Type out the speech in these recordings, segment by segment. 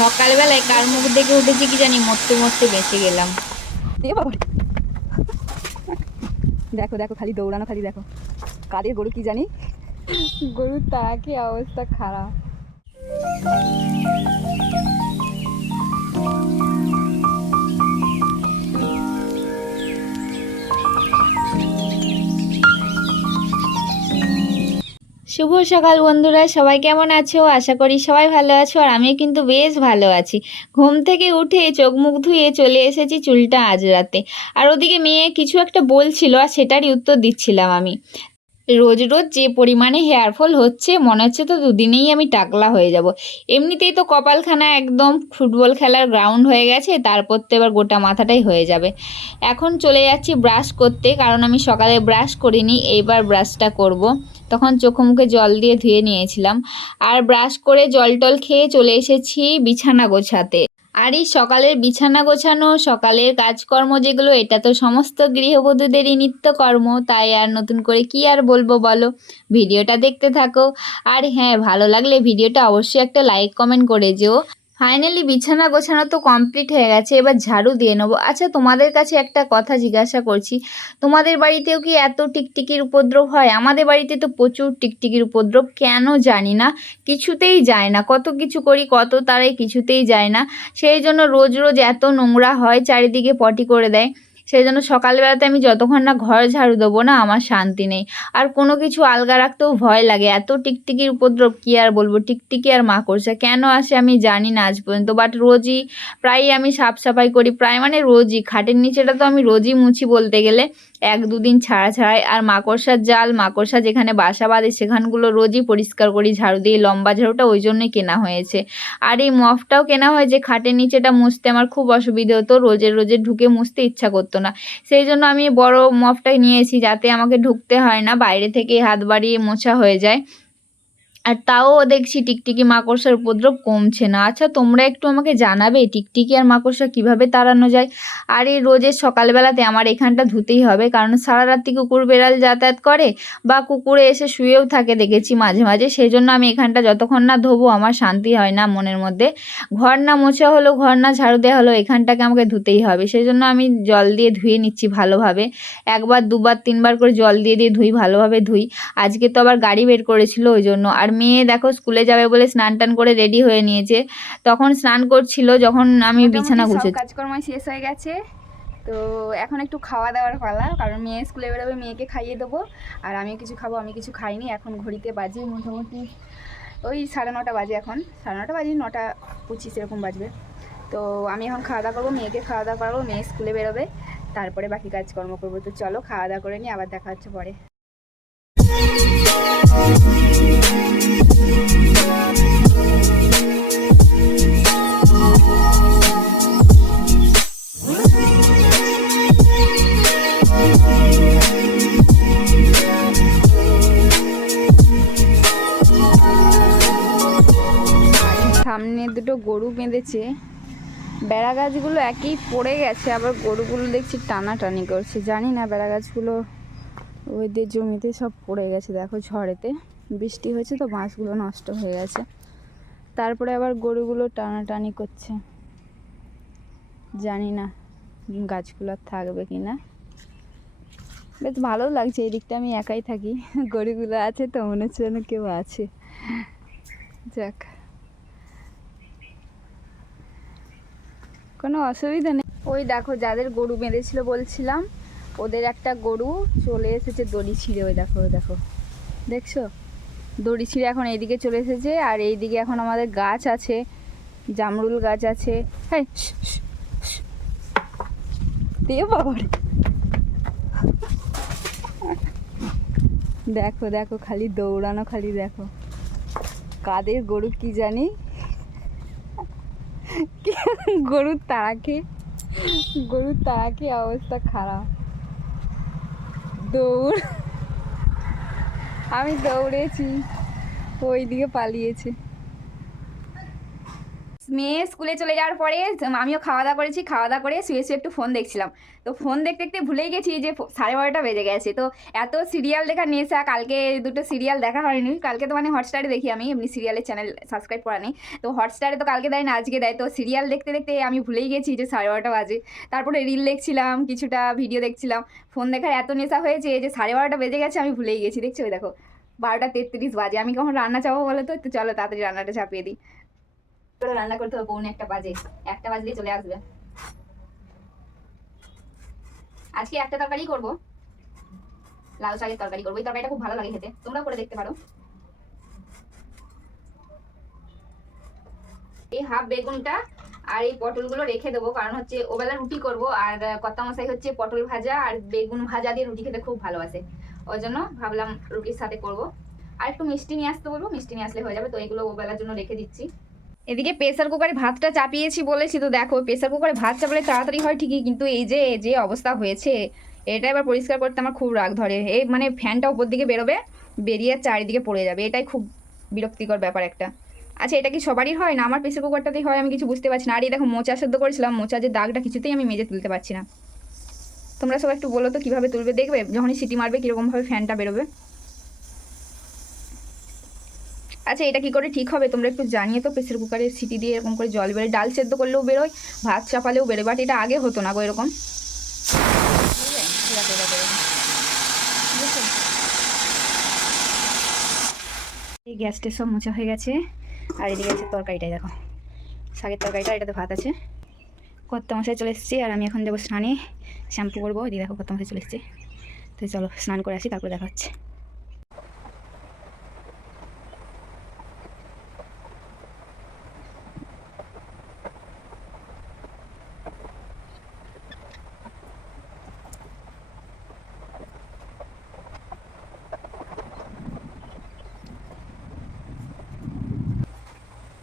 সকালবেলায় কার মুখ দেখে উঠেছি কি জানি, মরতে মরতে বেঁচে গেলাম। এ বাবা, দেখো দেখো খালি দৌড়ানো, খালি দেখো কাদের গরু কি জানি, গরুর তারা কি অবস্থা খারাপ। শুভ সকাল বন্ধুরা, সবাই কেমন আছো? আশা করি সবাই ভালো আছো, আর আমিও কিন্তু বেশ ভালো আছি। ঘুম থেকে উঠে চোখ মুখ ধুয়ে চলে এসেছি চুলটা আঁচড়াতে। আর ওদিকে মেয়ে কিছু একটা বলছিল, আর সেটারই উত্তর দিচ্ছিলাম আমি। রোজ রোজ যে পরিমাণে হেয়ার ফল হচ্ছে, মনে হচ্ছে তো দুদিনেই আমি টাকলা হয়ে যাব। এমনিতেই তো কপালখানা একদম ফুটবল খেলার গ্রাউন্ড হয়ে গেছে, তারপর তো এবার গোটা মাথাটাই হয়ে যাবে। এখন চলে যাচ্ছি ব্রাশ করতে, কারণ আমি সকালে ব্রাশ করিনি, এইবার ব্রাশটা করব। তখন চোখ মুখে জল দিয়ে ধুয়ে নিয়েছিলাম। আর ব্রাশ করে জল টল খেয়ে চলে এসেছি বিছানা গোছাতে। আর এই সকালের বিছানা গোছানো, সকালের কাজকর্ম যেগুলো, এটা তো সমস্ত গৃহবধূদেরই নিত্যকর্ম, তাই আর নতুন করে কি আর বলবো বলো। ভিডিওটা দেখতে থাকো। আর হ্যাঁ, ভালো লাগলে ভিডিওটা অবশ্যই একটা লাইক কমেন্ট করে যেও। ফাইনালি বিছানা গোছানো তো কমপ্লিট হয়ে গেছে, এবার ঝাড়ু দিয়ে নেবো। আচ্ছা, তোমাদের কাছে একটা কথা জিজ্ঞাসা করছি, তোমাদের বাড়িতেও কি এত টিকটিকির উপদ্রব হয়? আমাদের বাড়িতে তো প্রচুর টিকটিকির উপদ্রব, কেন জানি না, কিছুতেই যায় না। কত কিছু করি, কত তারাই কিছুতেই যায় না। সেই জন্য রোজ রোজ এত নোংরা হয়, চারিদিকে পটি করে দেয়। সেই জন্য সকালবেলাতে আমি যতক্ষণ না ঘর ঝাড়ু দেবো না, আমার শান্তি নেই। আর কোনো কিছু আলগা রাখতেও ভয় লাগে, এত টিকটিকির উপদ্রব কী আর বলবো। টিকটিকি আর মাকড়সা কেন আসে আমি জানি না আজ পর্যন্ত, বাট রোজই প্রায়ই আমি সাফ সাফাই করি, প্রায় মানে রোজই। খাটের নিচেটা তো আমি রোজই মুছি বলতে গেলে, এক দুদিন ছাড়া ছাড়াই। আর মাকড়সার জাল, মাকড়সা যেখানে বাসা বাঁধে সেখানগুলো রোজই পরিষ্কার করি ঝাড়ু দিয়ে। লম্বা ঝাড়ুটা ওই জন্যই কেনা হয়েছে। আর এই মফটাও কেনা হয়েছে, খাটের নিচেটা মুছতে আমার খুব অসুবিধে হতো, রোজের রোজের ঢুকে মুছতে ইচ্ছা করতো না। সেই জন্য আমি বড় মফটাই নিয়েছি, যাতে আমাকে ঢুকতে হয় না, বাইরে থেকে হাত বাড়িয়ে মোছা হয়ে যায়। আর তাও দেখছি টিকটিকি মাকড়সার উপদ্রব কমছে না। আচ্ছা, তোমরা একটু আমাকে জানাবে টিকটিকি আর মাকড়সা কিভাবে তাড়ানো যায়? আর এই রোজের সকালবেলাতে আমার এখানটা ধুতেই হবে, কারণ সারা রাত্রি কুকুর বেড়াল যাতায়াত করে, বা কুকুরে এসে শুয়েও থাকে দেখেছি মাঝে মাঝে। সেই জন্য আমি এখানটা যতক্ষণ না ধোবো আমার শান্তি হয় না মনের মধ্যে। ঘর না মোছা হলো, ঘর না ঝাড়ু দেওয়া হলো, এখানটাকে আমাকে ধুতেই হবে। সেই জন্য আমি জল দিয়ে ধুয়ে নিচ্ছি ভালোভাবে, একবার দুবার তিনবার করে জল দিয়ে দিয়ে ধুই, ভালোভাবে ধুই। আজকে তো আবার গাড়ি বের করেছিল ওই জন্য। আর মেয়ে দেখো স্কুলে যাবে বলে স্নান টান করে রেডি হয়ে নিয়েছে, তখন স্নান করছিল যখন আমি বিছানা গুছাচ্ছি। কাজকর্ম শেষ হয়ে গেছে, তো এখন একটু খাওয়া দাওয়ার পালা, কারণ মেয়ে স্কুলে বেরোবে, মেয়েকে খাইয়ে দেবো, আর আমিও কিছু খাবো। আমি কিছু খাইনি, এখন ঘড়িতে বাজে মোটামুটি ওই 9:30 বাজে, এখন 9:30 বাজে, 9:25 এরকম বাজবে। তো আমি এখন খাওয়া দাওয়া করবো, মেয়েকে খাওয়া দাওয়া করাবো, মেয়ে স্কুলে বেরোবে, তারপরে বাকি কাজকর্ম করবো। তো চলো খাওয়া দাওয়া করে নিই, আবার দেখা হচ্ছে পরে। সামনে দুটো গরু বেঁধেছে, বেড়া গাছগুলো একই পড়ে গেছে, আবার গরুগুলো দেখছি টানাটানি করছে। জানি না, বেড়া গাছগুলো ওইদের জমিতে সব পড়ে গেছে, দেখো ঝড়েতে বৃষ্টি হয়েছে তো বাঁশগুলো নষ্ট হয়ে গেছে, তারপরে আবার গরুগুলো টানাটানি করছে। জানি না গাছগুলো থাকবে কি না। বেশ ভালো লাগছে, এই দিকটা আমি একাই থাকি, গরুগুলো আছে তো মনে হচ্ছে যেন কেউ আছে। যাক, কোনো অসুবিধা নেই। ওই দেখো যাদের গরু বেঁধেছিল বলছিলাম, ওদের একটা গরু চলে এসেছে দড়ি ছিঁড়ে। ওই দেখো, ওই দেখো, দেখছো দড়ি ছিঁড়ে এখন এইদিকে চলে এসেছে। আর এইদিকে এখন আমাদের গাছ আছে, জামরুল গাছ আছে। হ্যাঁ, দিয়ে বাবারে, দেখো দেখো খালি দৌড়ানো, খালি দেখো কাদের গরু কি জানি, গরুর তাড়াকে, গরুর তাড়াকে অবস্থা খারাপ। দৌড়, আমি দৌড়েছি, ওই দিকে পালিয়েছে। মেয়ে স্কুলে চলে যাওয়ার পরে আমিও খাওয়া দাওয়া করেছি, খাওয়া দাওয়া করে শুয়ে শুয়ে একটু ফোন দেখছিলাম। তো ফোন দেখতে দেখতে ভুলেই গেছি যে 12:30 বেজে গেছে। তো এত সিরিয়াল দেখার নেশা, কালকে দুটো সিরিয়াল দেখা হয়নি। কালকে তো মানে হটস্টারে দেখি, আমি এমনি সিরিয়ালের চ্যানেল সাবস্ক্রাইব করা নেই। তো হটস্টারে তো কালকে দেয় না, আজকে দেয়। তো সিরিয়াল দেখতে দেখতে আমি ভুলেই গেছি যে 12:30 বাজে। তারপরে রিল দেখছিলাম, কিছুটা ভিডিও দেখছিলাম। ফোন দেখার এত নেশা হয়েছে যে 12:30 বেজে গেছে, আমি ভুলেই গেছি। দেখছো ওই দেখো 12:33 বাজে। আমি কখন রান্না চাপাবো বলো তো? একটু চলো তাড়াতাড়ি রান্নাটা চাপিয়ে দিই। রান্না করতে হবে, 1:45 বাজে, 1টা বাজলে চলে আসবে। আজকে একটা তরকারি করবো, লাউ শাকের তরকারি করবো। এই তরকারিটা খুব ভালো লাগে খেতে, তোমরা করে দেখতে পারো। এই হাফ বেগুনটা আর এই পটলগুলো রেখে দেবো, কারণ হচ্ছে ওবেলা রুটি করব। আর কর্তা মশাই হচ্ছে পটল ভাজা আর বেগুন ভাজা দিয়ে রুটি খেতে খুব ভালোবাসে, ওই জন্য ভাবলাম রুটির সাথে করব। আর একটু মিষ্টি নিয়ে আসতে বলবো, মিষ্টি নিয়ে আসলে হয়ে যাবে। তো এগুলো ওবেলার জন্য রেখে দিচ্ছি। এদিকে প্রেসার কুকারে ভাতটা চাপিয়েছি বলেছি, তো দেখো প্রেসার কুকারে ভাত চাপালে তাড়াতাড়ি হয় ঠিকই, কিন্তু এই যে যে অবস্থা হয়েছে, এটা এবার পরিষ্কার করতে আমার খুব রাগ ধরে। এই মানে ফ্যানটা উপর দিকে বেরোবে, বেরিয়ে চারিদিকে পড়ে যাবে, এটাই খুব বিরক্তিকর ব্যাপার একটা। আচ্ছা, এটা কি সবারই হয় না আমার প্রেসার কুকারটাতেই হয়? আমি কিছু বুঝতে পারছি না। আর এই দেখো মোচা সেদ্ধ করেছিলাম, মোচা যে দাগটা কিছুতেই আমি মেজে তুলতে পারছি না। তোমরা সবাই একটু বলো তো কীভাবে তুলবে, দেখবে যখনই সিটি মারবে কীরকমভাবে ফ্যানটা বেরোবে। আচ্ছা, এটা কি করে ঠিক হবে তোমরা একটু জানিয়ে তো। প্রেসার কুকারে সিটি দিয়ে এরকম করে জল বেরোয়, ডাল সেদ্ধ করলেও বেরোয়, ভাত চাপালেও বেরোয়, বাট এটা আগে হতো না গো এরকম। এই গ্যাসটা সব মোছা হয়ে গেছে। আর এদিকে আছে তরকারিটাই, দেখো শাকের তরকারিটা, এটাতে ভাত আছে। কর্তা মশাই চলে এসেছি, আর আমি এখন যাবো স্নানে, শ্যাম্পু করবো। এদিকে দেখো কর্তা মশাই চলে এসেছি। তো চলো স্নান করে আসি, তারপরে দেখা হচ্ছে।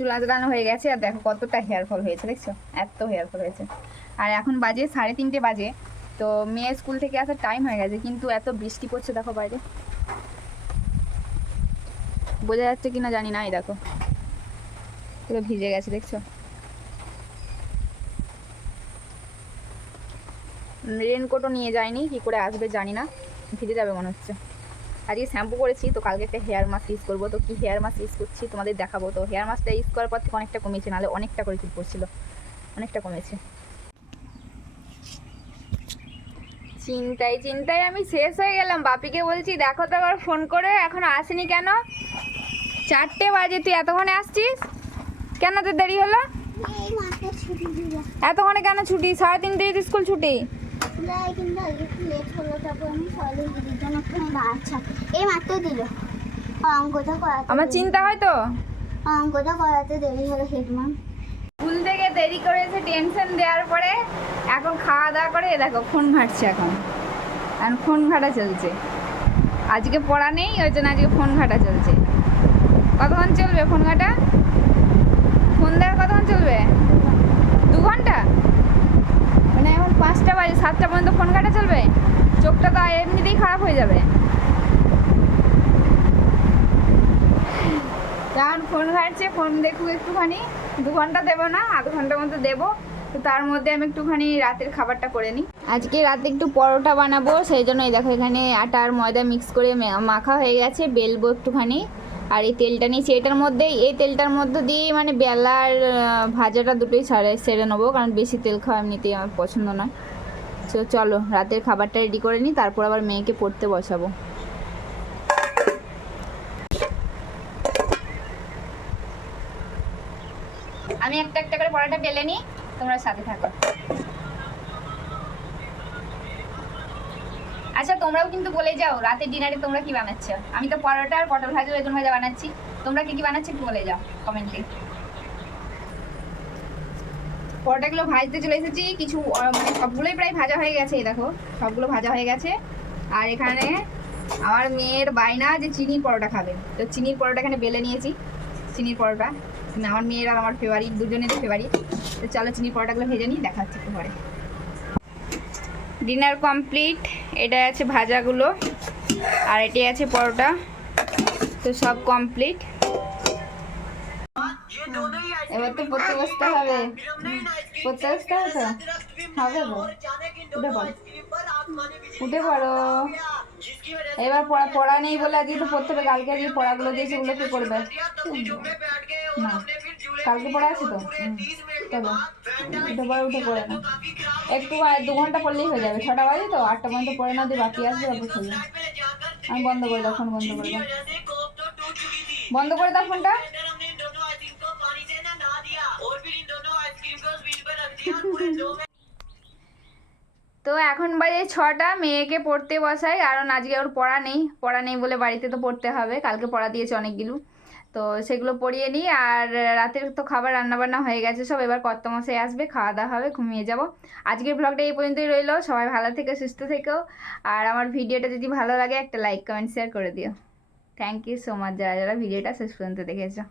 চুল আঁচড়ানো হয়ে গেছে, আর দেখো কতটা হেয়ার ফল হয়েছে, দেখছো এত হেয়ার ফল হয়েছে। আর এখন বাজে 3:30 বাজে। তো মেয়ে স্কুল থেকে আসার টাইম হয়ে গেছে, কিন্তু এত বৃষ্টি পড়ছে দেখো বাইরে, বোঝা যাচ্ছে কিনা জানি না। এই দেখো পুরো ভিজে গেছে, দেখছো। রেনকোটও নিয়ে যায়নি, কি করে আসবে জানি না, ভিজে যাবে মনে হচ্ছে। আজকে শ্যাম্পু করেছি, তো কালকে একটা হেয়ার মাস্ক ইউজ করবো। তো কি হেয়ার মাস্ক ইউজ করছি তোমাদের দেখাবো। তো হেয়ার মাস্কটা ইউজ করার পর থেকে অনেকটা কমেছে, নাহলে অনেকটা করে চুল পড়ছিল, অনেকটা কমেছে। চিন্তায় চিন্তায় আমি শেষ হয়ে গেলাম। বাপিকে বলছি দেখো তো আবার ফোন করে, এখন আসেনি কেন? 4টে বাজে, তুই এতক্ষণে আসছিস কেন? তোর দেরি হলো এতক্ষণে কেন? ছুটি 3:30 স্কুল ছুটি। আমার চিন্তা হয় তো, অঙ্কটা করাতে দেরি হলো হেডম্যাম। স্কুল থেকে দেরি করেছে টেনশন দেওয়ার পরে এখন খাওয়া দাওয়া করে দেখো ফোন ঘাঁটছে। এখন ফোন ঘাঁটা চলছে, আজকে পড়া নেই ওই জন্য আজকে ফোন ঘাঁটা চলছে। কতক্ষণ চলবে ফোন ঘাঁটা? ফোন দেখা কতক্ষণ চলবে? 2 ঘন্টা? মানে এখন 5টা বাজে, 7টা পর্যন্ত ফোন ঘাঁটা চলবে? চোখটা তো এমনিতেই খারাপ হয়ে যাবে। কারণ ফোন ঘাঁটছে, ফোন দেখুক একটুখানি। 2 ঘন্টা দেবো না, আধ ঘন্টার মতো দেবো। তো তার মধ্যে আমি একটুখানি রাতের খাবারটা করে নিই। আজকে রাতে একটু পরোটা বানাবো, সেই জন্য এই দেখো এখানে আটা আর ময়দা মিক্স করে মাখা হয়ে গেছে, বেলবো একটুখানি। আর এই তেলটা নিয়েছি, এটার মধ্যেই, এই তেলটার মধ্যে দিয়ে মানে বেলার ভাজাটা দুটোই সেরে নেবো, কারণ বেশি তেল খাওয়া এমনিতেই আমার পছন্দ নয়। তো চলো রাতের খাবারটা রেডি করে নিই, তারপর আবার মেয়েকে পড়তে বসাবো। আমি একটা একটা করে পরোটা বেলে নিই, তোমরা সাথে থাকো। আচ্ছা, তোমরাও কিন্তু বলে যাও রাতের ডিনারে তোমরা কি বানাচ্ছ। আমি তো পরোটা আর পটল ভাজা, বেগুন ভাজা বানাচ্ছি। তোমরা কি কি বানাচ্ছ একটু বলে যাও কমেন্টে। পরোটাগুলো ভাজতে চলে এসেছি, কিছু মানে সবগুলোই প্রায় ভাজা হয়ে গেছে। এই দেখো সবগুলো ভাজা হয়ে গেছে। আর এখানে আমার মেয়ের বায়না যে চিনির পরোটা খাবে, তো চিনির পরোটা এখানে বেলে নিয়েছি। চিনির পরোটা আমার মেয়ের আর আমার ফেভারিট, দুজনেরই ফেভারিট। তো চলো চিনির পরোটাগুলো ভেজে নিই, দেখা হচ্ছে একটু পরে। ডিনার কমপ্লিট, এটা আছে ভাজাগুলো আর এটি আছে পরোটা, তো সব কমপ্লিট। এবার তো পড়তে বসতে হবে, পড়তে বসতে হবে তো, হবে তো, উঠে পড়ো, উঠে পড়ো। এবার পড়া নেই বলে আজকে তো পড়তে হবে, কালকে যে পড়াগুলো দিয়েছে ওগুলো কি করবে? না, কালকে পড়া আছে তো, চলো উঠে পড়ে, উঠে পড়ে না, একটু 2 ঘন্টা পড়লেই হয়ে যাবে, 6টা বাজে তো, 8টা পর্যন্ত পড়ে না দিয়ে বাকি আসবে, তারপর খেলবে। আমি বন্ধ করে দাও, ফোন বন্ধ করে দাও, বন্ধ করে দাও ফোনটা। তো এখন বাজে 6টা, মেয়েকে পড়তে বসাই, কারণ আজকে ওর পড়া নেই বলে বাড়িতে তো পড়তে হবে, কালকে পড়া দিয়েছে অনেকগুলো, তো সেগুলো পড়িয়ে নিই। আর রাতের তো খাবার রান্নাবান্না হয়ে গেছে সব, এবার কর্তামশাই আসবে, খাওয়া দাওয়া হবে, ঘুমিয়ে যাব। আজকের ব্লগটা এই পর্যন্তই রইলো, সবাই ভালো থেকো, সুস্থ থেকো, আর আমার ভিডিওটা যদি ভালো লাগে একটা লাইক কমেন্ট শেয়ার করে দিও। থ্যাংক ইউ সো মাচ যারা যারা ভিডিওটা শেষ পর্যন্ত দেখেছো।